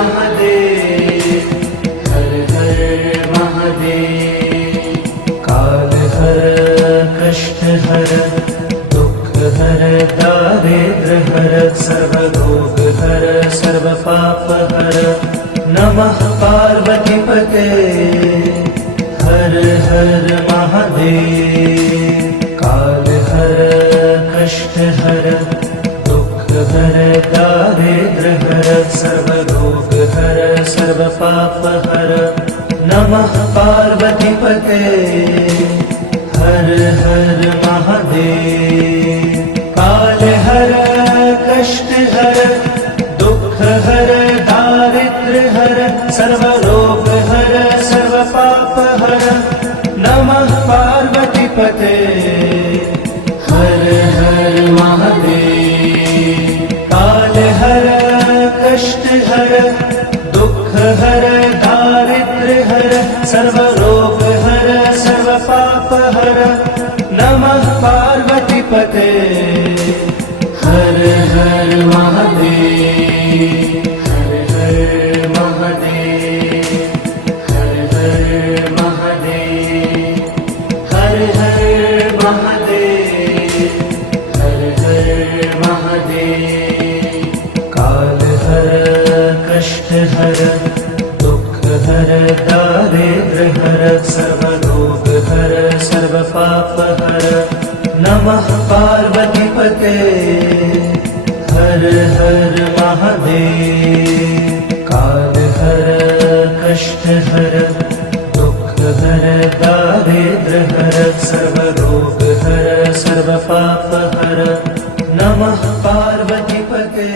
महादेव हर हर महादेव। काल हर कष्ट हर दुख हर दारिद्र हर सर्वरोग हर सर्व पाप हर। नमः पार्वती पते हर हर महादेव। काल हर कष्ट हर दुख हर दारिद्र हर सर्वरोग हर सर्व पाप हर। नमः पार्वती पते हर हर महादेव। काल हर कष्ट हर दुख हर दारिद्र हर सर्वरोग हर सर्व पाप हर। नमः पार्वती पते हर हर महादेव। काल हर कष्ट हर दुख हर दारिद्र हर सर्वरोग हर सर्व पाप हर। नमः पार्वती पते हर हर महादेव। हर हर महादेव हर हर महादेव। हर हर महादेव हर हर महादेव। काल हर कष्ट हर दुख हर दारिद्र हर सर्वरोग हर सर्व पाप हर। नमः पार्वती पते हर हर महादेव। काल हर कष्ट हर दुख हर दारिद्र हर सर्वरोग हर सर्व पाप हर। नमः पार्वती पते।